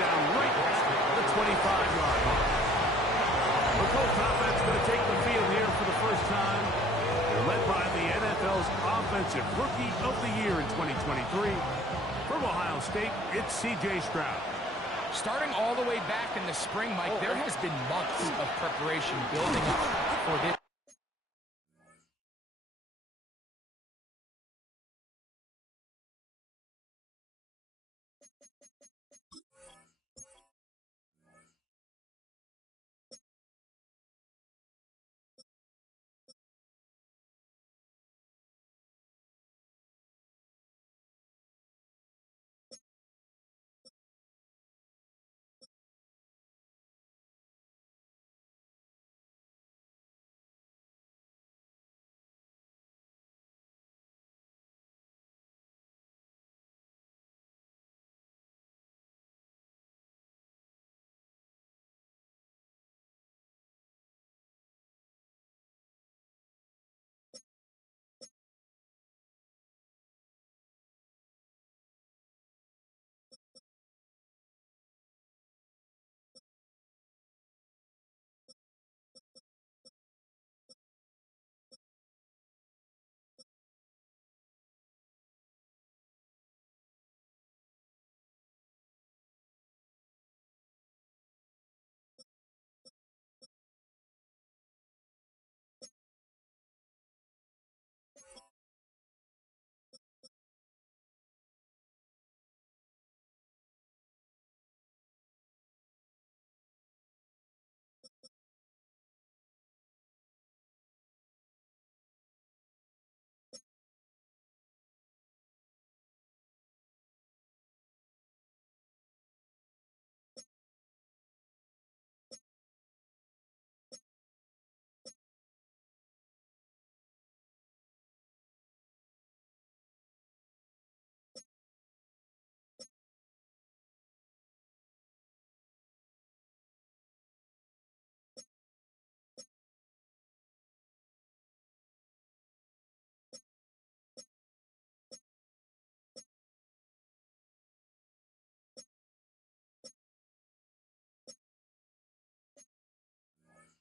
down right at the 25-yard line. The Colts offense going to take the field here for the first time. They're led by the NFL's Offensive Rookie of the Year in 2023. From Ohio State, it's C.J. Stroud. Starting all the way back in the spring, Mike, there has been months of preparation building up for this.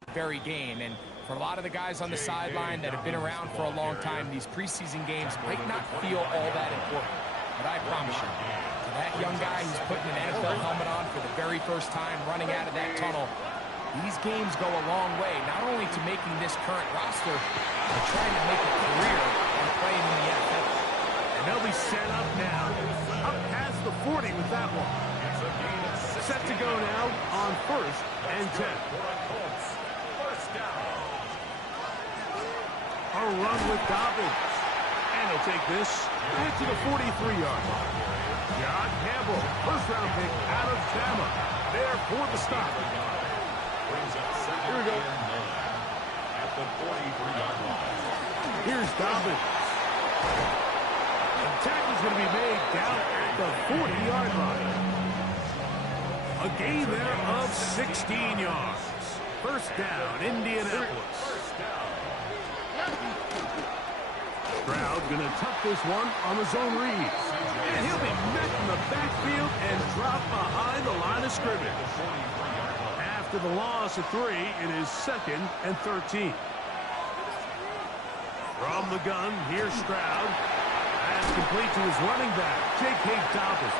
Very game, and for a lot of the guys on the sideline that have been around for a long time, these preseason games might not feel all that important, but I promise you, to that young guy who's putting an NFL helmet on for the very first time running out of that tunnel, these games go a long way, not only to making this current roster, but trying to make a career and playing in the NFL. And they'll be set up now, up past the 40 with that one. Set to go now on 1st and 10. A run with Dobbins. And he'll take this back to the 43-yard line. John Campbell, first-round pick out of Bama. There for the stop. Here we go. At the 43-yard line. Here's Dobbins. The tackle's going to be made down at the 40-yard line. A gain there of 16 yards. First down, Indianapolis. Stroud going to tuck this one on the zone read. And he'll be met in the backfield and dropped behind the line of scrimmage. After the loss of 3, it is 2nd and 13. From the gun, here's Stroud. Pass complete to his running back, J.K. Dobbins.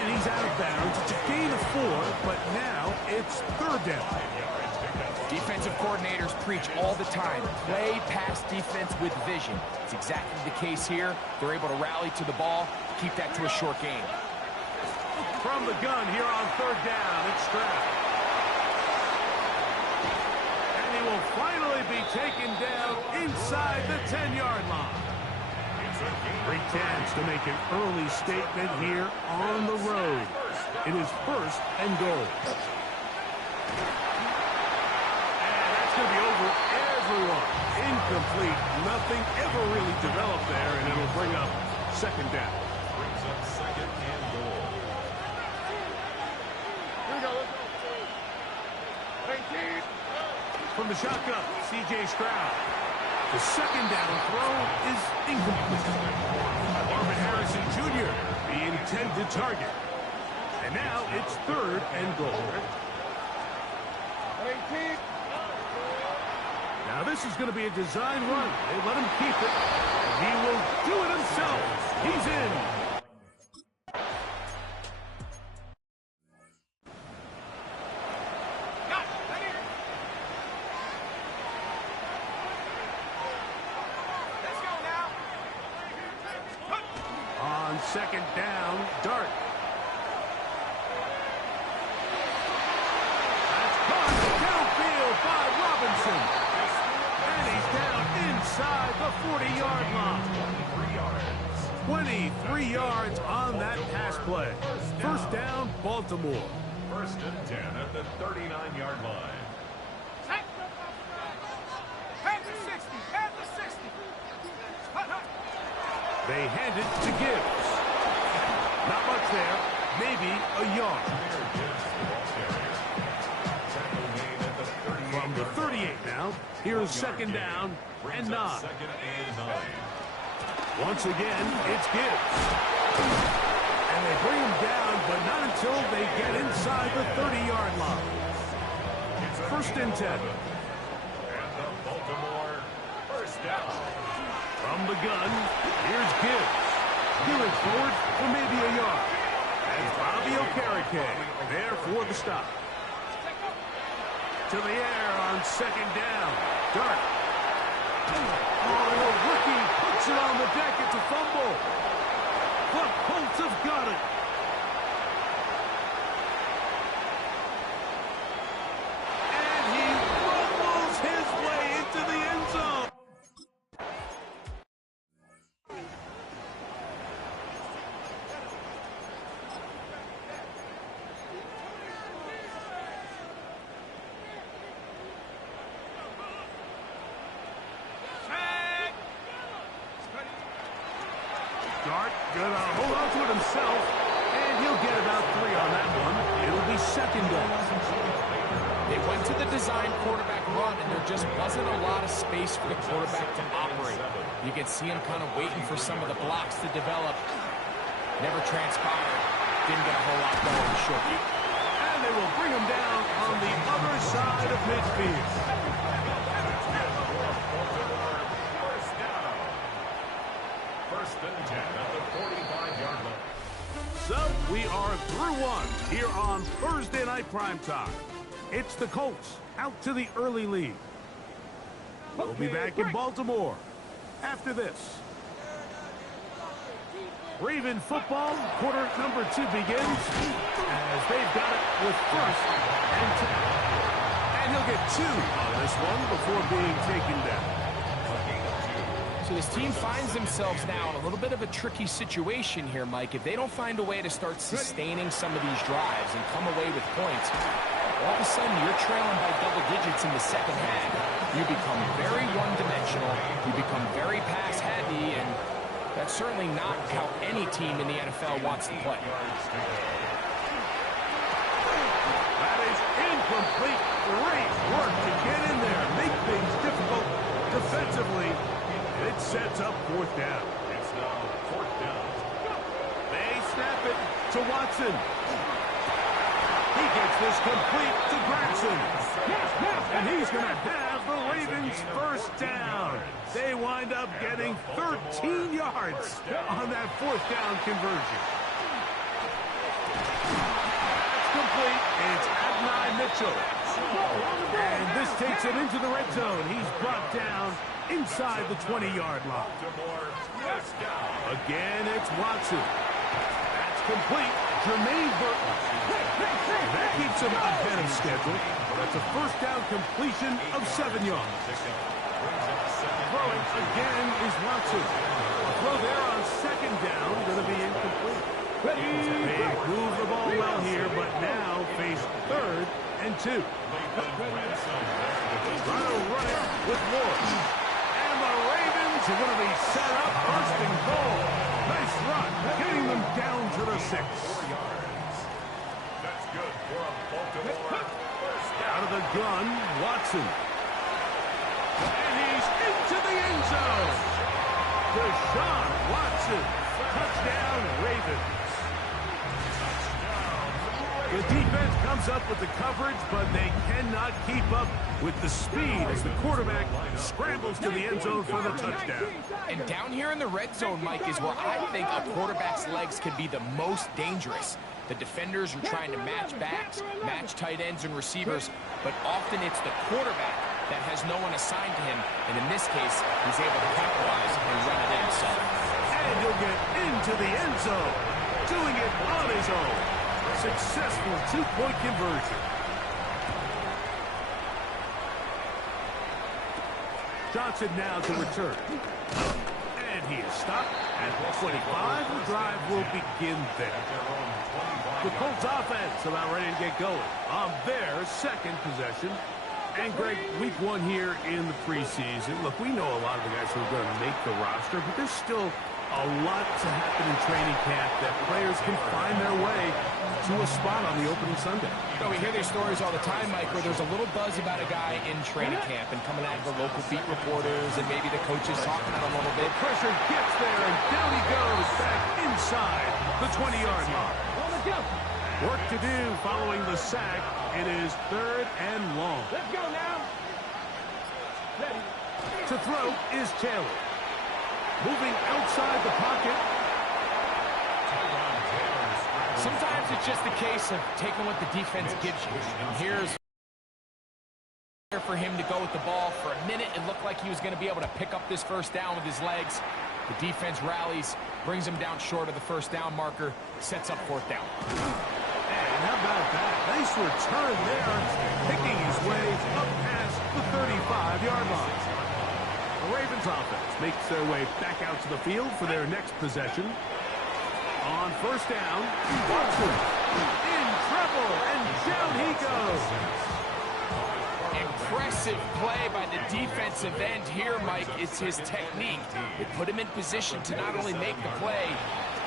And he's out of bounds. It's a gain of 4, but now it's 3rd down. Defensive coordinators preach all the time, play pass defense with vision. It's exactly the case here. They're able to rally to the ball, keep that to a short game. From the gun here on 3rd down, it's Stroud. And he will finally be taken down inside the 10-yard line. Great chance to make an early statement here on the road. It is 1st and goal. To be over everyone. Incomplete. Nothing ever really developed there, and it'll bring up 2nd down. Brings up 2nd and goal. Here we go. From the shotgun, C.J. Stroud. The 2nd down throw is incomplete. Marvin Harrison Jr., the intended target. And now it's 3rd and goal. Now this is going to be a design run. They let him keep it. He will do it himself. He's in. On 2nd down, Dart. That's caught downfield by Robinson. And he's down inside the 40-yard line. 23 yards on that pass play. 1st down, Baltimore. 1st and 10 at the 39-yard line. They hand it to Gibbs. Not much there. Maybe a yard. From the 38 now, here's 2nd down and 9. Once again, it's Gibbs. And they bring him down, but not until they get inside the 30-yard line. 1st and 10. And the Baltimore 1st down. From the gun, here's Gibbs. Peeling forward for maybe a yard. And Bobby Okereke there for the stop. To the air on 2nd down. Dart. Oh, the rookie puts it on the deck. It's a fumble. The Colts have got it. And he rumbles his way into the end zone. Dart gonna hold on to it himself, and he'll get about 3 on that one. It'll be 2nd down. They went to the design quarterback run, and there just wasn't a lot of space for the quarterback to operate. You can see him kind of waiting for some of the blocks to develop. Never transpired. Didn't get a whole lot going short. And they will bring him down on the other side of midfield. So we are through one here on Thursday Night Primetime. It's the Colts out to the early lead. We'll be back in Baltimore after this. Raven football, quarter number 2 begins as they've got it with 1st and 10. And he'll get 2 on this one before being taken down. So this team finds themselves now in a little bit of a tricky situation here, Mike. If they don't find a way to start sustaining some of these drives and come away with points, all of a sudden you're trailing by double digits in the 2nd half. You become very one-dimensional. You become very pass-heavy, and that's certainly not how any team in the NFL wants to play. That is incomplete. Great work to get in there, make things difficult defensively. It sets up 4th down. It's now 4th down. They snap it to Watson. He gets this complete to Granson. And he's going to have the Ravens 1st down. They wind up getting 13 yards on that 4th down conversion. That's complete. It's Adonai Mitchell. And this takes him into the red zone. He's brought down inside the 20-yard line. Again, it's Watson. That's complete. Jermaine Burton. That keeps him ahead of schedule. That's a 1st down completion of 7 yards. Throwing again is Watson. A throw there on 2nd down, going to be incomplete. They move the ball well here, but now face 3rd and 2. Trying to run it with Ward. And the Ravens are going to be set up 1st and goal. Nice run, getting them down to the 6. That's good for a Baltimore. Out of the gun, Watson. And he's into the end zone. Deshaun Watson. Touchdown, Ravens. The defense comes up with the coverage, but they cannot keep up with the speed as the quarterback scrambles to the end zone for the touchdown. And down here in the red zone, Mike, is where I think a quarterback's legs can be the most dangerous. The defenders are trying to match backs, match tight ends and receivers, but often it's the quarterback that has no one assigned to him, and in this case, he's able to capitalize and run it in himself. And he'll get into the end zone, doing it on his own. Successful two-point conversion. Johnson now to return. And he is stopped at 25. The drive will begin there. The Colts offense about ready to get going on their second possession. And, Greg, week one here in the preseason. Look, we know a lot of the guys who are going to make the roster, but there's still a lot to happen in training camp that players can find their way to a spot on the opening Sunday. So we hear these stories all the time, Mike, where there's a little buzz about a guy in training camp and coming out of the local beat reporters and maybe the coaches talking to him a little bit. The pressure gets there, and down he goes back inside the 20-yard line. Work to do following the sack. It is third and long. Let's go now. Ready. To throw is Taylor. Moving outside the pocket. Sometimes it's just a case of taking what the defense gives you. And here's for him to go with the ball for a minute. It looked like he was going to be able to pick up this first down with his legs. The defense rallies, brings him down short of the first down marker, sets up fourth down. And how about that? Nice return there, picking his way up past the 35-yard line. The Ravens offense makes their way back out to the field for their next possession. On first down, Watson in trouble, and down he goes. Impressive play by the defensive end here, Mike. It's his technique. It put him in position to not only make the play,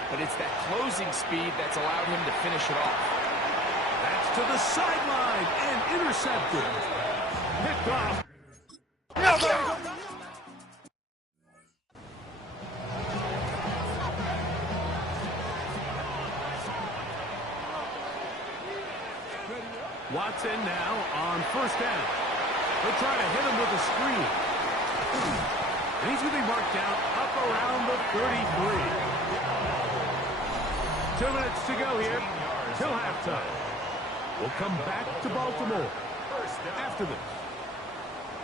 but it's that closing speed that's allowed him to finish it off. That's to the sideline and intercepted. Picked off. Watson now on first down. They'll try to hit him with a screen. And he's going to be marked down up around the 33. 2 minutes to go here till halftime. We'll come back to Baltimore after this.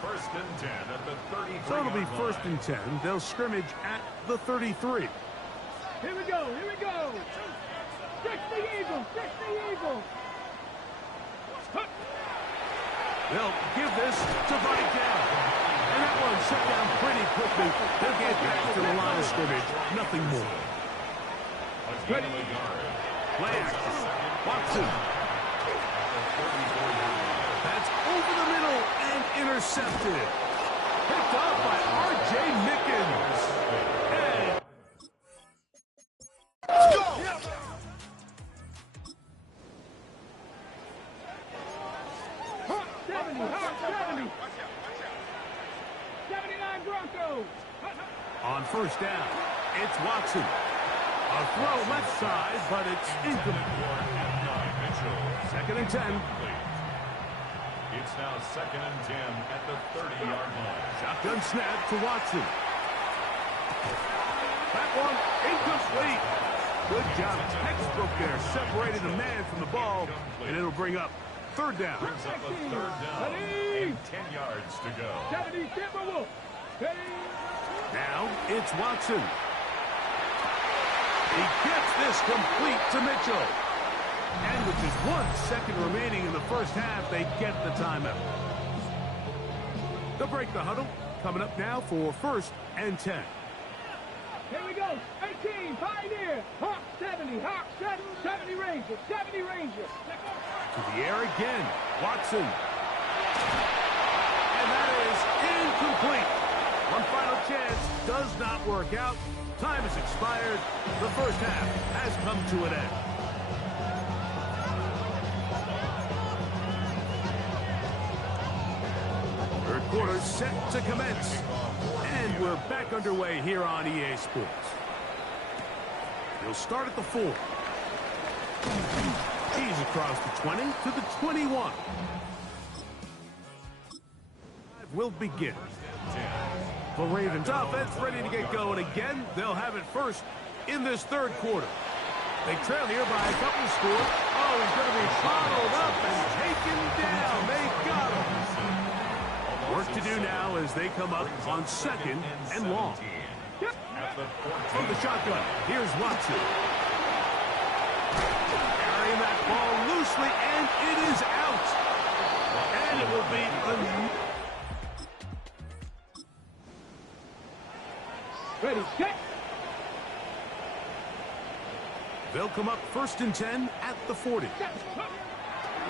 First and 10 at the 33. So it'll be first and 10. They'll scrimmage at the 33. Here we go. Here we go. Stretch the eagle. Stretch the eagle. They'll give this to Vidal. And that one shut down pretty quickly. They'll get back to the line of scrimmage. Nothing more. Ready. Play action. Watson. That's over the middle and intercepted. Picked up by R.J. Mickens. And let's go! 70. 79 Broncos. On first down, it's Watson. A throw left side, but it's incomplete. Second and 10. It's now second and 10 at the 30-yard line. Shotgun snap to Watson. That one incomplete. Good job. Textbook there. Separated the man from the ball, and it'll bring up third down. Brings up a third down and 10 yards to go. 70 Timberwolves. Now it's Watson. He gets this complete to Mitchell. And with just 1 second remaining in the first half, they get the timeout. They'll break the huddle. Coming up now for first and 10. Here we go. 18, Pioneer. Hawk 70, Hawk 70 Ranger, 70 Ranger. To the air again. Watson. And that is incomplete. One final chance does not work out. Time has expired. The first half has come to an end. Third quarter set to commence. And we're back underway here on EA Sports. He'll start at the 4. He's across the 20 to the 21. Will begin. The Ravens offense ready to get going again. They'll have it first in this third quarter. They trail here by a couple of scores. Oh, he's going to be bottled up and taken down. They got him. Work to do now as they come up on second and long. From the shotgun, here's Watson. Carrying that ball loosely, and it is out. And it will be Ready, set. They'll come up first and 10 at the 40.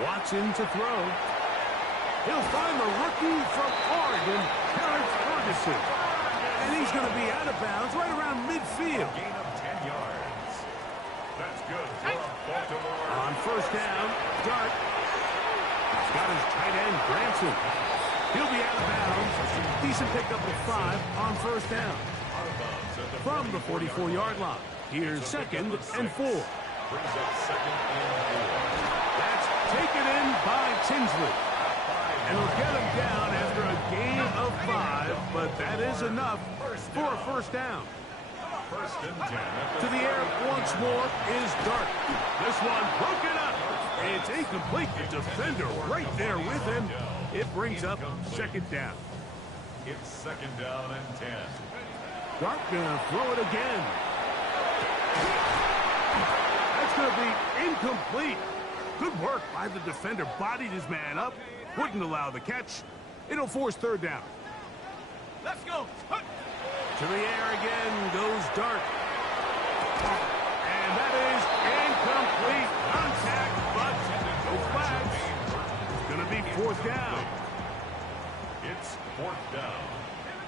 Watson to throw. He'll find the rookie from Oregon, Terrence Ferguson. And he's going to be out of bounds right around midfield. Gain of 10 yards. That's good for Baltimore. On first down, Dart. He's got his tight end, Branson. He'll be out of bounds. Decent pickup of 5 on first down. From the 44-yard line. Here's second and 4. Brings up second and 4. That's taken in by Tinsley. And he'll get him down after a gain of 5, but that is enough for a first down. First and 10. To the air once more is Dart. This one broken up. It's incomplete. The defender right there with him. It brings up second down. It's second down and 10. Dart gonna throw it again. That's gonna be incomplete. Good work by the defender. Bodied his man up. Wouldn't allow the catch. It'll force third down. Let's go. To the air again goes Dart. And that is incomplete. Contact, but no flags. It's going to be fourth down. It's fourth down.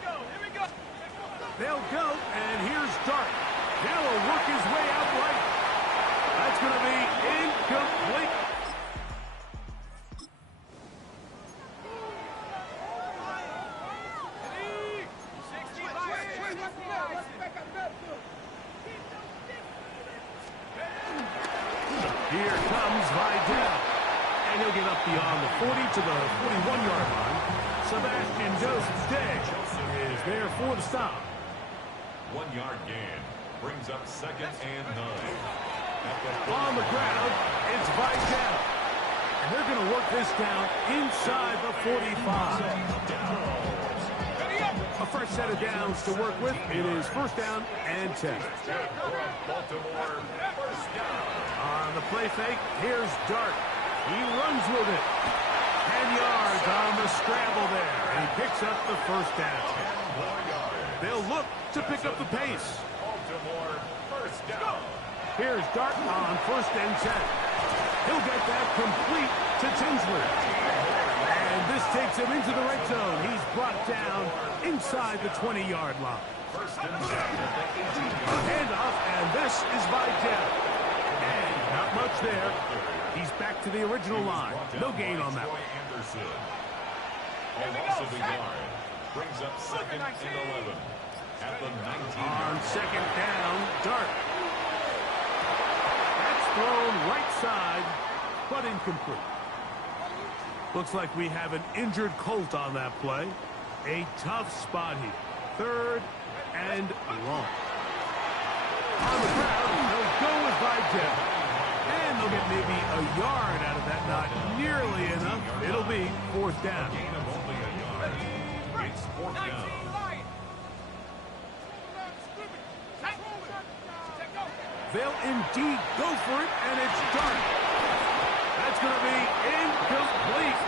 Here we go. They'll go, and here's Dart. Now he'll work his way out right. That's going to be incomplete. Here comes Vidal. And he'll get up beyond the 40 to the 41-yard line. Sebastian Joseph-Day is there for the stop. 1 yard gain. Brings up second and 9. On the ground, it's Vidal. And they're going to work this down inside the 45. A fresh set of downs to work with. It is first down and 10. Baltimore, first down. On the play fake, here's Dart. He runs with it. 10 yards on the scramble there. And he picks up the first down. 10 more yards. They'll look to pick up the pace. Baltimore, first down. Here's Dart on first and 10. He'll get that complete to Tinsley. And this takes him into the red zone. He's brought down inside the 20-yard line. First and 10 at the 18-yard A handoff, and this is Vidal. And not much there. He's back to the original line. No gain on that one. Anderson. A loss of a yard. Brings up second and 11 at the 19-yard. On second down, Dart. That's thrown right side, but incomplete. Looks like we have an injured Colt on that play. A tough spot here. Third and long. On the ground, they'll go with Vidal. And they'll get maybe a yard out of that. Not nearly enough. It'll be fourth down. Gain of only a yard. It's fourth down. They'll indeed go for it, and it's Dart. That's going to be incomplete.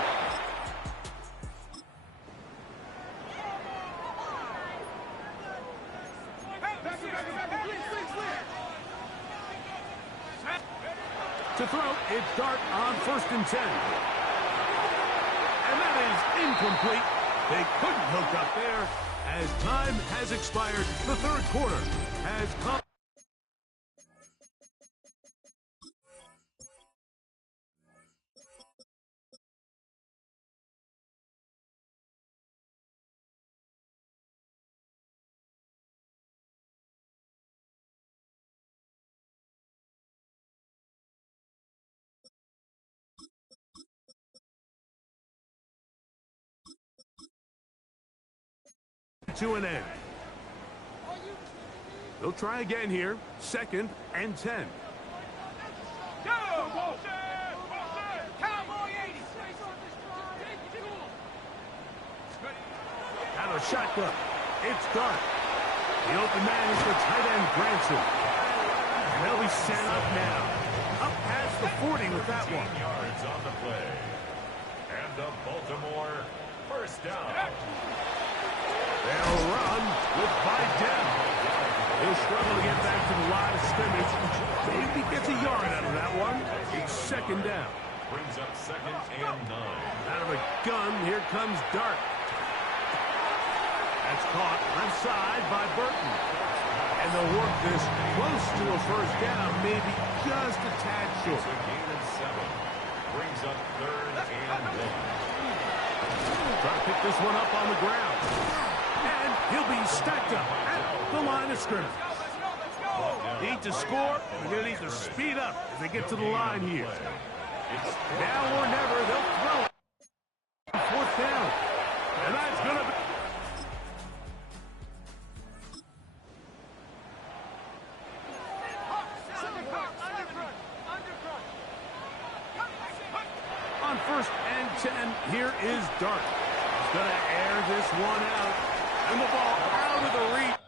To throw, it's Dart on first and 10. And that is incomplete. They couldn't hook up there as time has expired. The third quarter has come. to an end. They'll try again here. 2nd and 10. Out of shotgun. It's Dart. The open man is the tight end, Branson. And they'll be set up now. Up past the 40 with that one. Yards on the play. And the Baltimore first down. They'll run with Vidal. He'll struggle to get back to the line of scrimmage. Maybe gets a yard out of that one. It's 2nd down. Brings up 2nd and 9. Out of a gun, here comes Dart. That's caught left side by Burton. And they'll work this close to a first down, maybe just a tad short. It's a gain of 7. Brings up 3rd and 1. Try to pick this one up on the ground. And he'll be stacked up at the line of scrimmage. Need to score. They're going to need to speed up as they get to the line here. Now or never, they'll throw it. 4th down. And that's going to be... On 1st and 10, here is Dart. He's going to air this one out. And the ball out of the reach.